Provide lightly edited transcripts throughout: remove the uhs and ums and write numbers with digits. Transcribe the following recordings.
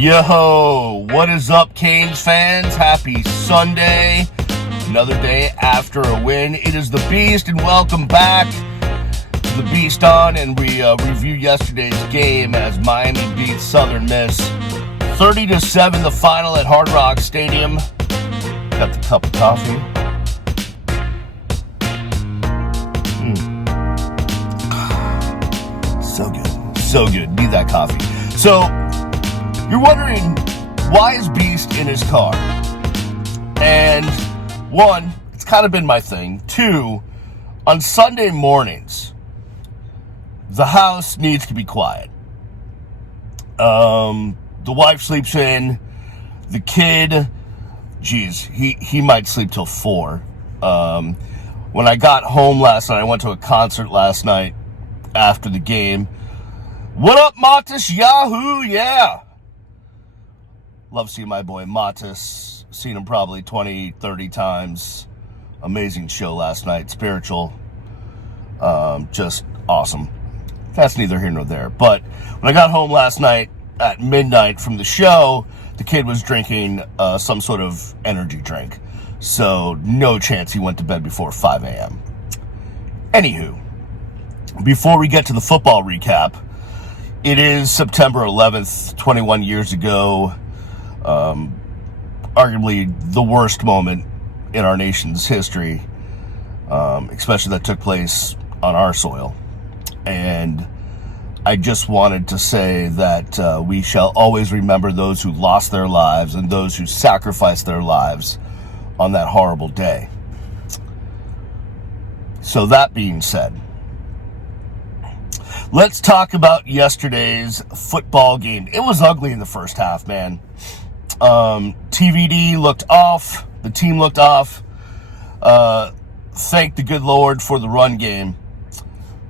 Yo, what is up, Canes fans? Happy Sunday. Another day after a win. It is the Beast, and welcome back to the Beast On. And we review yesterday's game as Miami beats Southern Miss 30-7, the final at Hard Rock Stadium. Got the cup of coffee. So good. Need that coffee. So, you're wondering, why is Beast in his car? And one, it's kind of been my thing. Two, on Sunday mornings, the house needs to be quiet. The wife sleeps in. The kid, he might sleep till 4. When I got home last night, I went to a concert last night after the game. What up, Matis Yahoo? Yeah. Love seeing my boy Matis. Seen him probably 20, 30 times. Amazing show last night. Spiritual. Just awesome. That's neither here nor there. But when I got home last night at midnight from the show, the kid was drinking some sort of energy drink. So no chance he went to bed before 5 a.m. Anywho, before we get to the football recap, it is September 11th, 21 years ago, arguably the worst moment in our nation's history, especially that took place on our soil. And I just wanted to say that we shall always remember those who lost their lives and those who sacrificed their lives on that horrible day. So that being said, let's talk about yesterday's football game. It was ugly in the first half, man. TVD looked off. The team looked off. Thank the good Lord for the run game.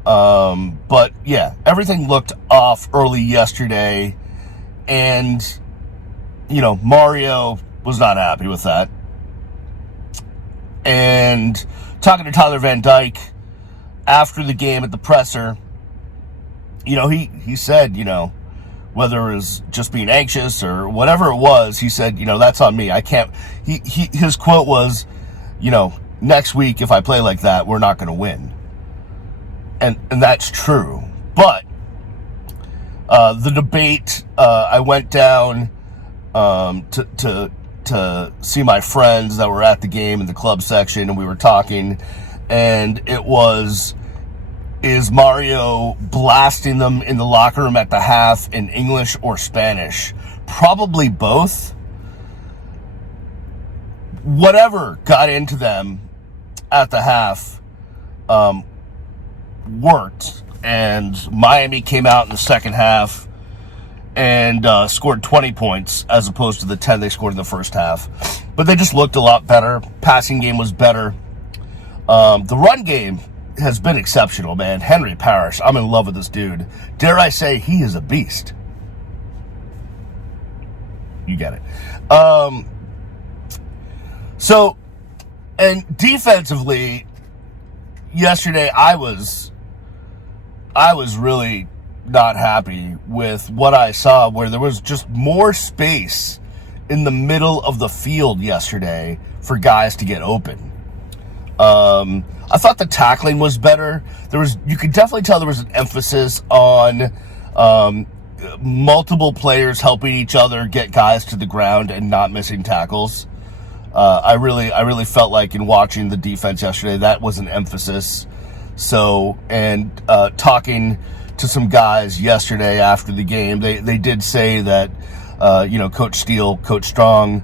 But, yeah, everything looked off early yesterday. And, Mario was not happy with that. And talking to Tyler Van Dyke after the game at the presser, he said, whether it was just being anxious or whatever it was, he said, that's on me. I can't, his quote was, next week, if I play like that, we're not going to win. And that's true. But, the debate, I went down, to see my friends that were at the game in the club section, and we were talking, and it was, is Mario blasting them in the locker room at the half in English or Spanish? Probably both. Whatever got into them at the half worked. And Miami came out in the second half and scored 20 points as opposed to the 10 they scored in the first half. But they just looked a lot better. Passing game was better. The run game has been exceptional, man. Henry Parrish, I'm in love with this dude. Dare I say, he is a beast. You get it. So, and defensively, yesterday I was really not happy with what I saw, where there was just more space in the middle of the field yesterday for guys to get open. I thought the tackling was better. You could definitely tell there was an emphasis on multiple players helping each other get guys to the ground and not missing tackles. I really felt like in watching the defense yesterday, that was an emphasis. So, and talking to some guys yesterday after the game, they did say that, Coach Steele, Coach Strong,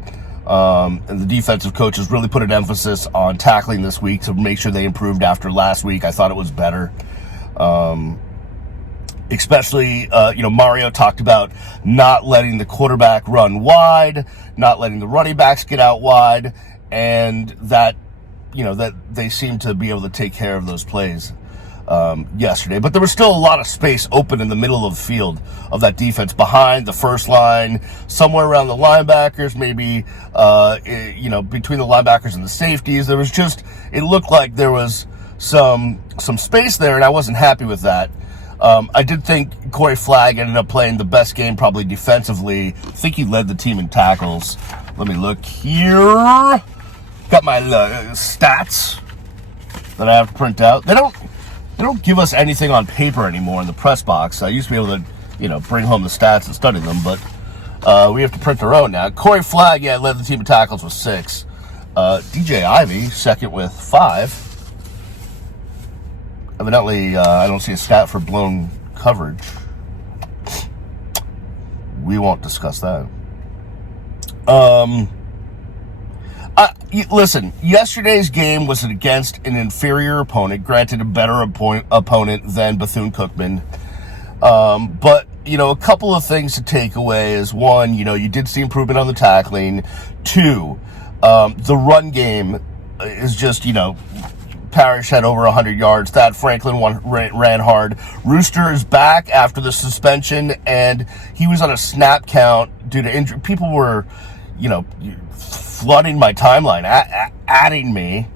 and the defensive coaches really put an emphasis on tackling this week to make sure they improved after last week. I thought it was better. Especially, Mario talked about not letting the quarterback run wide, not letting the running backs get out wide, and that they seemed to be able to take care of those plays yesterday. But there was still a lot of space open in the middle of the field of that defense, behind the first line, somewhere around the linebackers, maybe, between the linebackers and the safeties. There was it looked like there was some space there, and I wasn't happy with that. I did think Corey Flagg ended up playing the best game probably defensively. I think he led the team in tackles. Let me look here. Got my stats that I have to print out. They don't give us anything on paper anymore in the press box. I used to be able to, bring home the stats and study them, but we have to print our own now. Corey Flagg, led the team in tackles with 6. DJ Ivy, second with 5. Evidently, I don't see a stat for blown coverage. We won't discuss that. Listen, yesterday's game was against an inferior opponent, granted a better opponent than Bethune-Cookman. But, a couple of things to take away is, one, you did see improvement on the tackling. 2, the run game is just, Parrish had over 100 yards. Thad Franklin ran hard. Rooster is back after the suspension, and he was on a snap count due to injury. People were, flooding my timeline, adding me.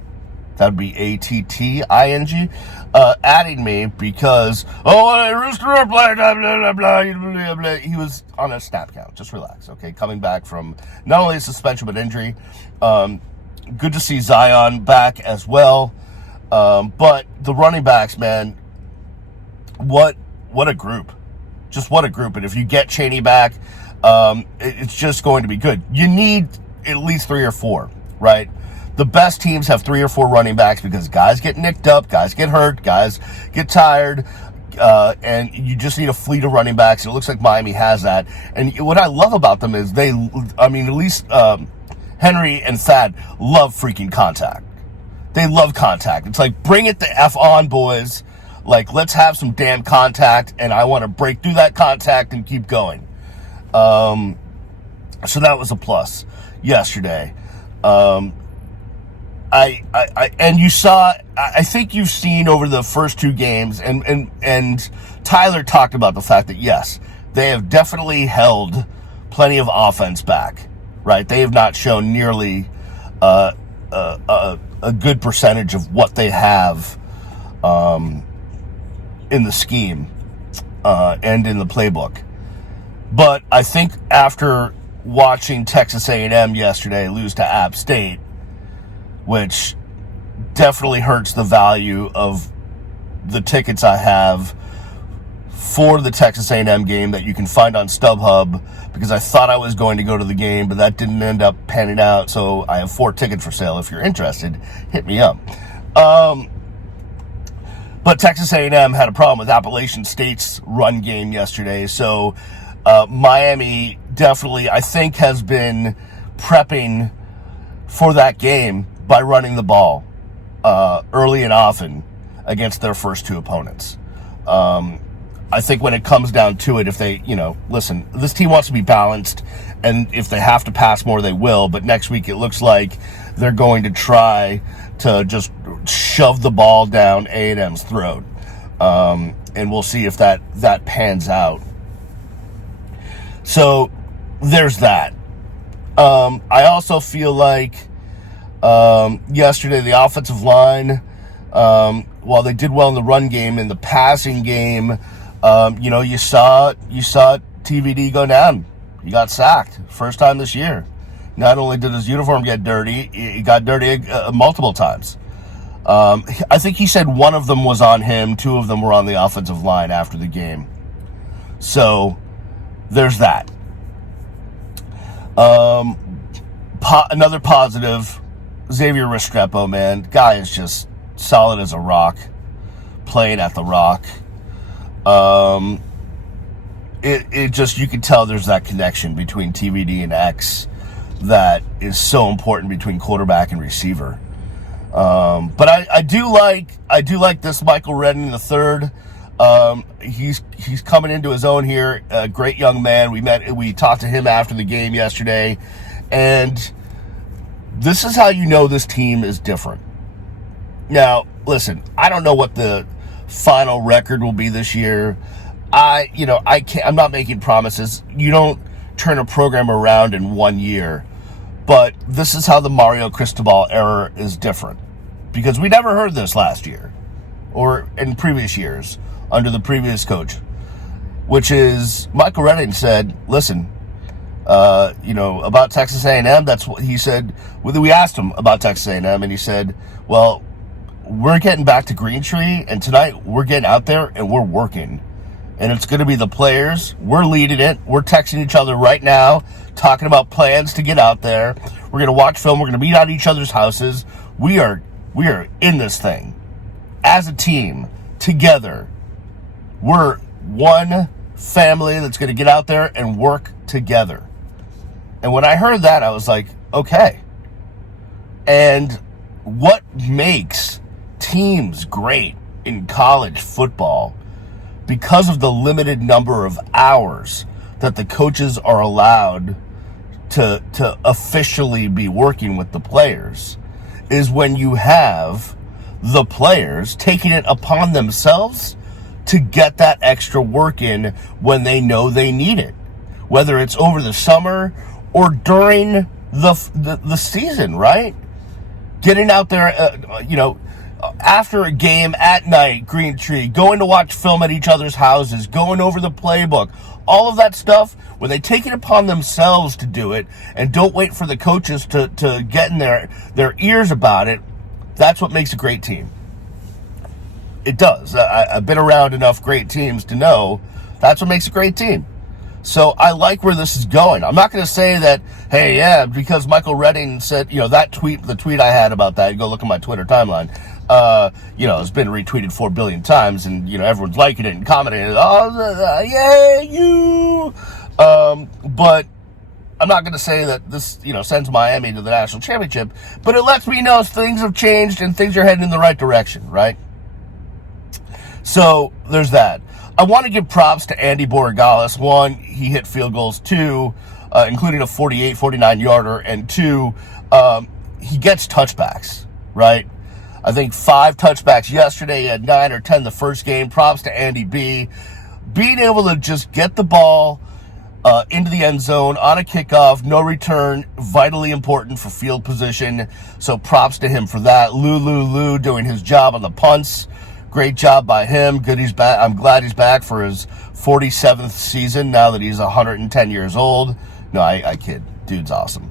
That would be ATTING. Adding me because, Rooster, blah, blah, blah, blah, blah, blah. He was on a snap count. Just relax, okay? Coming back from not only a suspension, but injury. Good to see Zion back as well. But the running backs, man, what a group. Just what a group. And if you get Chaney back, it's just going to be good. You need at least 3 or 4, right? The best teams have 3 or 4 running backs because guys get nicked up, guys get hurt, guys get tired, and you just need a fleet of running backs. And it looks like Miami has that. And what I love about them is at least Henry and Thad love freaking contact. They love contact. It's like, bring it the F on, boys. Like, let's have some damn contact, and I want to break through that contact and keep going. So that was a plus yesterday. And you saw, I think you've seen over the first 2 games, and Tyler talked about the fact that, yes, they have definitely held plenty of offense back, right? They have not shown nearly a good percentage of what they have in the scheme and in the playbook. But I think after watching Texas A&M yesterday lose to App State, which definitely hurts the value of the tickets I have for the Texas A&M game that you can find on StubHub, because I thought I was going to go to the game, but that didn't end up panning out. So I have 4 tickets for sale. If you're interested, hit me up. But Texas A&M had a problem with Appalachian State's run game yesterday. So Miami definitely, I think, has been prepping for that game by running the ball early and often against their first 2 opponents. I think when it comes down to it, if they, listen, this team wants to be balanced, and if they have to pass more, they will. But next week, it looks like they're going to try to just shove the ball down A&M's throat. And we'll see if that pans out. So there's that. I also feel like yesterday, the offensive line, while they did well in the run game, in the passing game, you saw TVD go down. He got sacked first time this year. Not only did his uniform get dirty, he got dirty multiple times. I think he said one of them was on him, 2 of them were on the offensive line after the game. So there's that. Another positive, Xavier Restrepo, man. Guy is just solid as a rock, playing at the Rock. It just, you can tell there's that connection between TVD and X that is so important between quarterback and receiver. But I do like this Michael Redden III. He's coming into his own here. A great young man. We talked to him after the game yesterday, and this is how you know this team is different. Now, listen, I don't know what the final record will be this year. I'm not making promises. You don't turn a program around in 1 year. But this is how the Mario Cristobal era is different, because we never heard this last year or in previous years under the previous coach, which is Michael Redding said, listen, about Texas A&M, that's what he said. We asked him about Texas A&M, and he said, well, we're getting back to Green Tree, and tonight we're getting out there and we're working. And it's going to be the players. We're leading it. We're texting each other right now, talking about plans to get out there. We're going to watch film. We're going to meet at each other's houses. We are in this thing as a team together. We're one family that's going to get out there and work together. And when I heard that, I was like, okay. And what makes teams great in college football, because of the limited number of hours that the coaches are allowed to officially be working with the players, is when you have the players taking it upon themselves to get that extra work in when they know they need it, whether it's over the summer or during the season, right? Getting out there, after a game at night, Green Tree, going to watch film at each other's houses, going over the playbook, all of that stuff, when they take it upon themselves to do it and don't wait for the coaches to get in their ears about it, that's what makes a great team. It does. I've been around enough great teams to know that's what makes a great team. So I like where this is going. I'm not going to say that, hey, yeah, because Michael Redding said, the tweet I had about that, go look at my Twitter timeline, it's been retweeted 4 billion times, and, everyone's liking it and commenting, yeah, you. But I'm not going to say that this, sends Miami to the national championship, but it lets me know things have changed and things are heading in the right direction, right? So there's that. I want to give props to Andy Borregales. One, he hit field goals. Two, including a 48, 49-yarder. And two, he gets touchbacks, right? I think 5 touchbacks yesterday. He had 9 or 10 the first game. Props to Andy B. Being able to just get the ball into the end zone on a kickoff, no return, vitally important for field position. So props to him for that. Lou doing his job on the punts. Great job by him. Good he's back. I'm glad he's back for his 47th season now that he's 110 years old. No, I kid. Dude's awesome.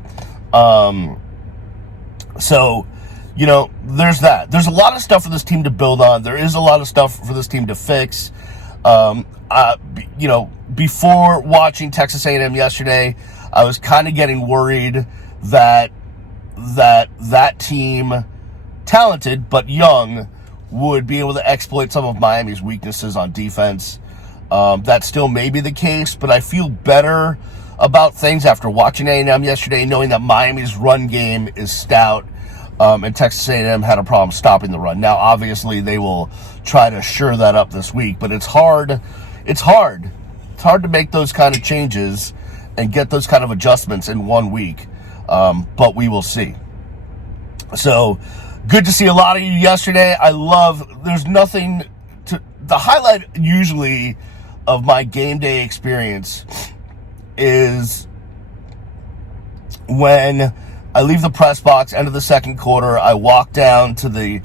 So, there's that. There's a lot of stuff for this team to build on. There is a lot of stuff for this team to fix. Before watching Texas A&M yesterday, I was kind of getting worried that team, talented but young, would be able to exploit some of Miami's weaknesses on defense. That still may be the case, but I feel better about things after watching A&M yesterday, knowing that Miami's run game is stout, and Texas A&M had a problem stopping the run. Now, obviously, they will try to shore that up this week, but it's hard. It's hard to make those kind of changes and get those kind of adjustments in 1 week, but we will see. So, good to see a lot of you yesterday. There's nothing the highlight usually of my game day experience is when I leave the press box, end of the second quarter, I walk down to the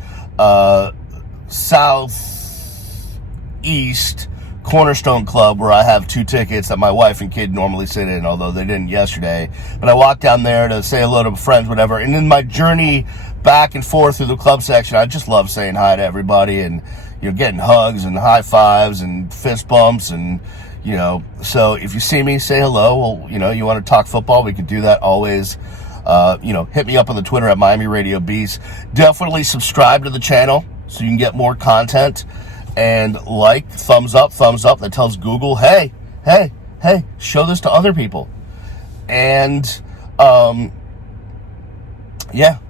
southeast Cornerstone Club where I have 2 tickets that my wife and kid normally sit in, although they didn't yesterday. But I walk down there to say hello to friends, whatever. And in my journey back and forth through the club section, I just love saying hi to everybody and, getting hugs and high fives and fist bumps. And, so if you see me, say hello. Well, you want to talk football, we could do that always. Hit me up on the Twitter at Miami Radio Beast. Definitely subscribe to the channel so you can get more content. And thumbs up, that tells Google, hey, show this to other people. And,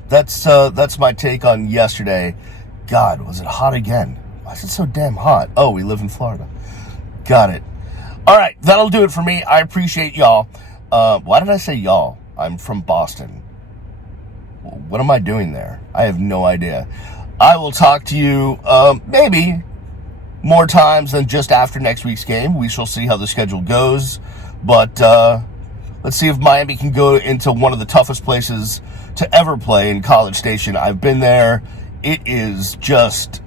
that's my take on yesterday. God, was it hot again? Why is it so damn hot? Oh, we live in Florida. Got it. All right, that'll do it for me. I appreciate y'all. Why did I say y'all? I'm from Boston. What am I doing there? I have no idea. I will talk to you, maybe more times than just after next week's game. We shall see how the schedule goes. But let's see if Miami can go into one of the toughest places to ever play in College Station. I've been there. It is just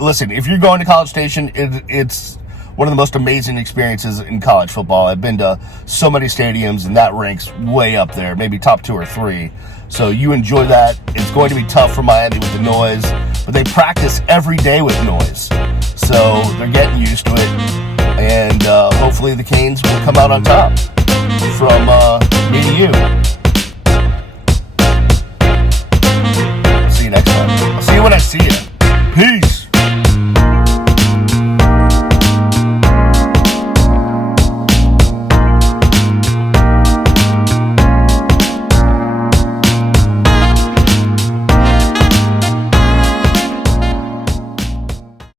Listen, if you're going to College Station, it's one of the most amazing experiences in college football. I've been to so many stadiums, and that ranks way up there, maybe top 2 or 3. So you enjoy that. It's going to be tough for Miami with the noise, but they practice every day with noise. So they're getting used to it, and hopefully the Canes will come out on top. From me to you. See you next time. I'll see you when I see you. Peace.